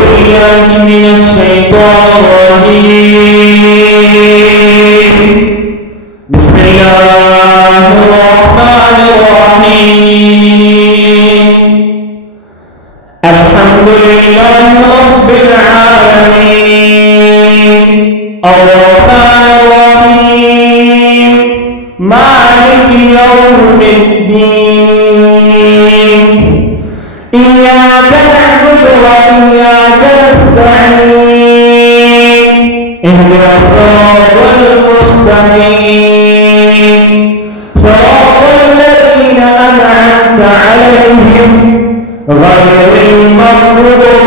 بالله من الشيطان الرجيم. بسم الله الرحمن الرحيم. الحمد لله رب العالمين الرحمن الرحيم مالك يوم الدين. إياك نعبد وإياك نستعين. اهدنا الصراط المستقيم صراط الذين أنعمت عليهم غير المغضوب